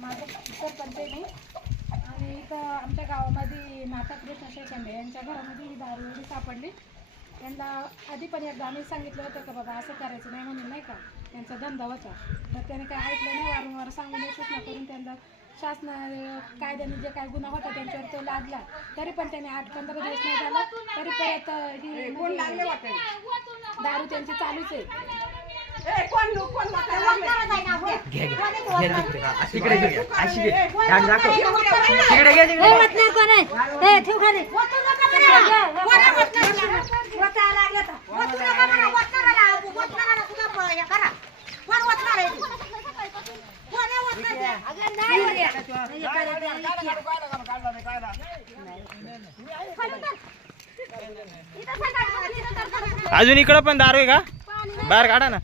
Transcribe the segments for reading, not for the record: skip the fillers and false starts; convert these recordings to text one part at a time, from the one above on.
माझं सरपंच आहे मी आणि इथं आमच्या गावामध्ये नाथा कृष्ण शेखंडे यांच्या घरामध्ये ही दारू एवढी सापडली. त्यांना आधी पण एकदा आम्ही सांगितलं होतं का बाबा असं करायचं नाही म्हणून, नाही का, त्यांचा धंदा होता. तर त्याने काय ऐकलं नाही, वारंवार सांगून सूचना करून त्यांना शासन कायद्याने जे काय गुन्हा होता त्यांच्यावर तो लादला. तरी पण त्याने 8-15 दिवस नाही झाला तरी परत ही दारू त्यांची चालूच आहे. अजून इकडं पण दारू आहे का? बाहेर काढा ना.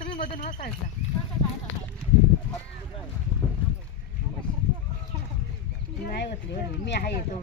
तुम्ही मधून हसायचा नाही होतले मी आहे तो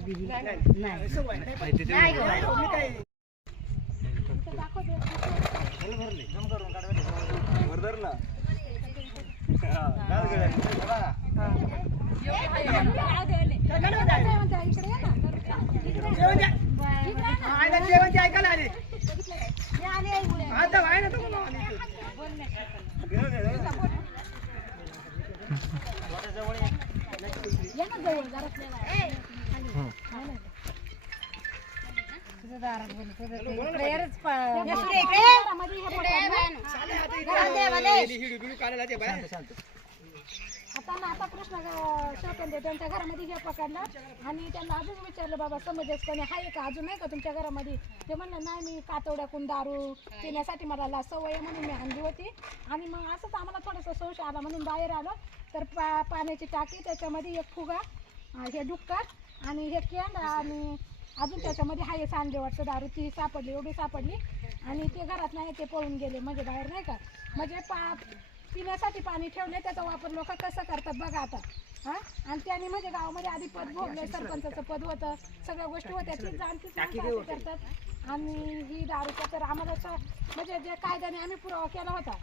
आता कृष्ण शेखंडे त्यांच्या घरामध्ये हे पकडलं आणि त्यांना अजून विचारलं बाबा समजसपणे आहे का अजून नाही का तुमच्या घरामध्ये. ते म्हणलं नाही मी कातवड्याकून दारू पिण्यासाठी मला सवय आहे म्हणून मी आणली होती. आणि मग असंच आम्हाला थोडंसं संशय आला म्हणून बाहेर आलो तर पाण्याची टाकी त्याच्यामध्ये एक फुगा हे डुक्कर आणि हे कॅन आणि अजून त्याच्यामध्ये हाय सांडले वाटतं दारू ती सापडली एवढी सापडली आणि ते घरात नाही ते पळून गेले म्हणजे बाहेर नाही का. म्हणजे पिण्यासाठी पाणी ठेवले त्याचा वापर लोक कसं करतात बघा आता. हां आणि त्याने म्हणजे गावामध्ये आधी पद भोगले सरपंचाचं पद होतं सगळ्या गोष्टी होत्या ती जाणतीच करतात. आणि ही दारूचा तर आम्हाला म्हणजे जे कायद्याने आम्ही पुरावा केला होता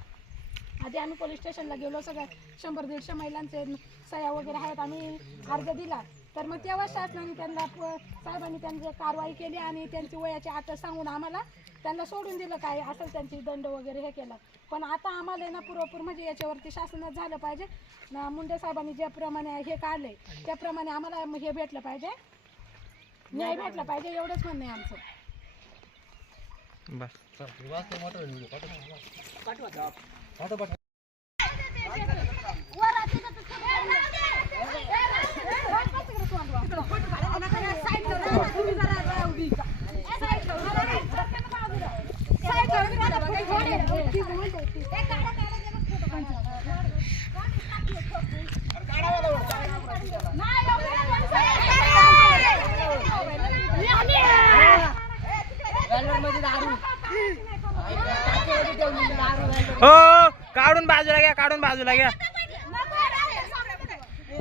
आधी आम्ही पोलीस स्टेशनला गेलो सगळ्या 100-150 महिलांचे सह्या वगैरे आहेत आम्ही अर्ज दिला. तर मग तेव्हा शासनाने त्यांना साहेबांनी त्यांची कारवाई केली आणि त्यांची वयाची अट सांगून आम्हाला त्यांना सोडून दिलं काय असेल त्यांची दंड वगैरे हे केलं. पण आता आम्हाला ना पुरेपूर म्हणजे याच्यावरती शासनात झालं पाहिजे. मुंडे साहेबांनी ज्याप्रमाणे हे काढले त्याप्रमाणे आम्हाला हे भेटलं पाहिजे न्याय भेटला पाहिजे एवढंच म्हणणं आहे आमचं. हो काढून बाजूला घ्या काढून बाजूला घ्या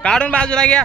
काढून बाजूला घ्या.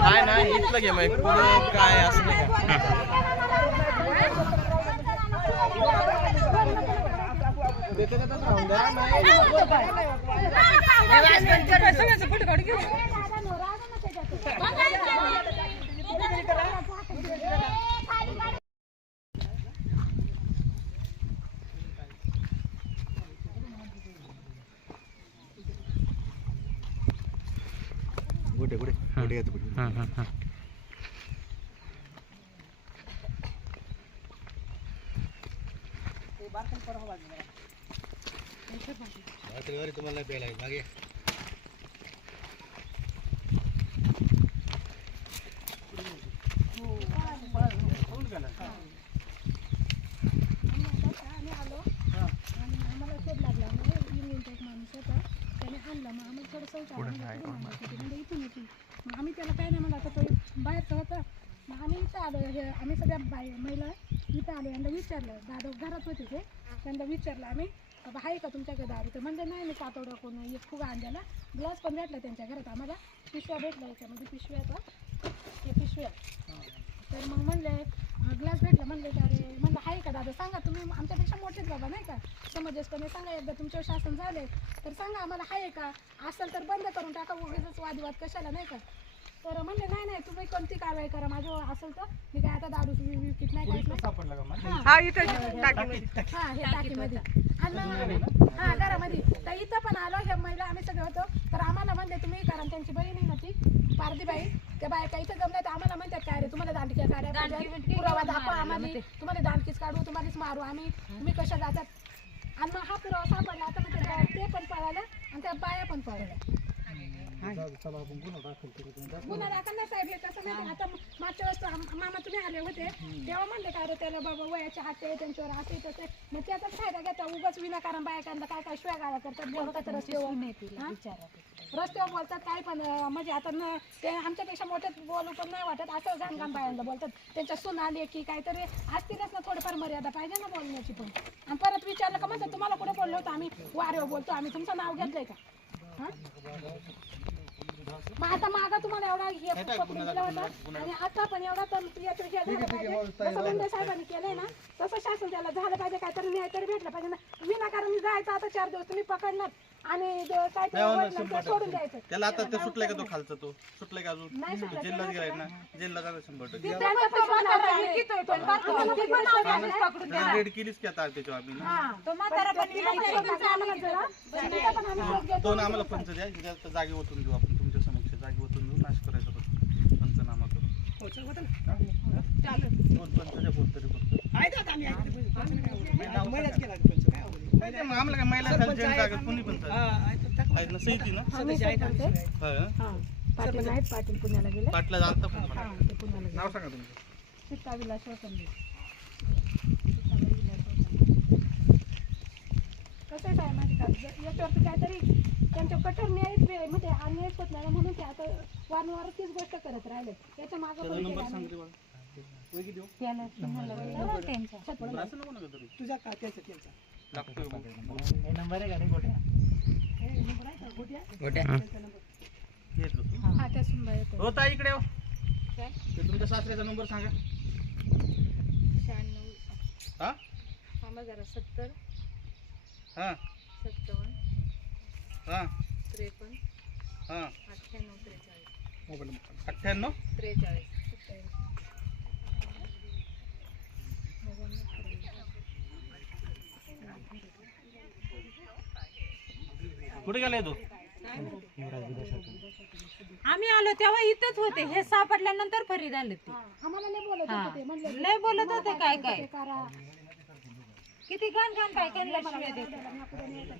काय नाही इथलं घे मग पुढं काय असं नाही गुडे गुडे गुडे येतो गुडे. रात्रीवर तुम्हाला प्यायला आहे मागे आम्ही आलो आणि आम्हाला शोध लागला युनियनचा एक माणूस होता त्याने आणला मग आम्हाला थोडं म्हणजे इथून येते मग आम्ही त्याला काय नाही म्हणलं आता तो बाहेरचा होता मग आम्ही इथं आलो आम्ही सगळ्या महिला इथं आलो यांना विचारलं दादा घरात होते ते त्यांना विचारलं आम्ही बाबा आहे का तुमच्याकडे दारू तर म्हणजे नाही मी कातवडा कोण एक फुगा आणलेला ग्लास पण भेटला त्यांच्या घरात आम्हाला पिशव्या भेटल्या याच्यामध्ये पिशव्या तर ते पिशव्या तर मग म्हणले ग्लास भेटला म्हणले अरे म्हणलं आहे का दादा सांगा तुम्ही आमच्यापेक्षा मोठेच बाबा नाही का समंजसपणे सांगा एकदा तुमच्यावर शासन झाले तर सांगा आम्हाला आहे का असेल तर बंद करून टाका उगीच वादविवाद कशाला नाही का तर म्हणले नाही नाही तुम्ही कोणती कारवाई करा माझं असेल तर मी काय आता दारू विकत नाही काहीच नाही हा हे टाकीमध्ये आणि हा घरामध्ये तर इथं पण आलो हे महिला आम्ही सगळे होतो तर आम्हाला म्हणले तुम्ही कारण त्यांची बहीण आहे ना ती पारदीबाई त्या बायका इथं जमल्या तर आम्हाला म्हणतात काय रे तुम्हाला दांडक्या काढ्या पुरावा दाखवा आम्हाला तुम्हाला दांडकीच काढू तुम्हालाच मारू आम्ही तुम्ही कशा जातात आणि मग हा पुरावा सापडला आता म्हणजे ते पण पळालं आणि त्या बाया पण पळाल्या गुन्हा दाखल नाही साहेब हे कसं नाही आता मागच्या वेळेस मामा तुम्ही आले होते तेव्हा म्हणले का त्याला बाबा वयाचे हात आहे त्यांच्यावर असे तसे मग त्याचाच फायदा घेता उगाच विनाकारण बायकांना काय काय शिवाय गाळा करतात बोलतात रस्त्यावर बोलतात काय पण म्हणजे आता ते आमच्यापेक्षा मोठे बोलू पण नाही वाटत असं घाण बायांना बोलतात त्यांच्या सून आली की काहीतरी असतीलच ना थोडीफार मर्यादा पाहिजे ना बोलण्याची पण आणि परत विचारलं का म्हणतात तुम्हाला कुठे बोललो होतो आम्ही वारेवर बोलतो आम्ही तुमचं नाव घेतलंय का मग आता मागा तुम्हाला एवढा हे पकडून दिला होता आणि आता पण एवढा तर झालं पाहिजे जसं बंडे साहेबांनी केलंय ना तसं शासन त्याला झालं पाहिजे काहीतरी न्याय तरी भेटलं पाहिजे ना विनाकारण जायचं आता 4 दिवस तुम्ही पकडणार आणि काय सोडून द्यायचं त्याला आता ते सुटलाय का तो खालचा तो सुटलाय का अजून जेलला गेलाय ना जेलला जाणार 100%. रेड केलीच की आता त्याच्यावर आम्ही तो ना आम्हाला पंच द्या त्या जागी ओतून देऊ आपण तुमच्या समक्ष जागी ओतून देऊ नाश करायचा पंचनामा करून 2 पंच द्या कोणतरी फक्त आम्हाला काय महिला जेल कागद कोणी पण आहेत ना सहिती ना पाटील आहेत पाटील पुण्याला गेले पाटला जाणतं पण पुण्याला नाव सांगा तुमचं सीता विलास वसंत कसं आहे साहेब माहिती का याच्यावरती काहीतरी त्यांच्या कठोर न्याय म्हणजे अन्यायच होत नाही म्हणून ते आता वारंवार तीच गोष्ट करत राहिले त्याच्या मागं तुझ्या का त्याचा नंबर आहे का गोट्या हा त्या सुनबाई येतो हो ताई इकडे ते तुमच्या सासऱ्याचा नंबर सांगा 96 हा जरा 70 हा 57 हा 53 हा 98 43 कुठे गेलाय तू आम्ही आलो तेव्हा इथंच होते हे सापडल्यानंतर फरीद आले ते आम्हाला नाही बोलत होते ते म्हणलं लय बोलत होते काय काय करा किती घाण घाण काय काय शिव्या देत पुढे न्यायचं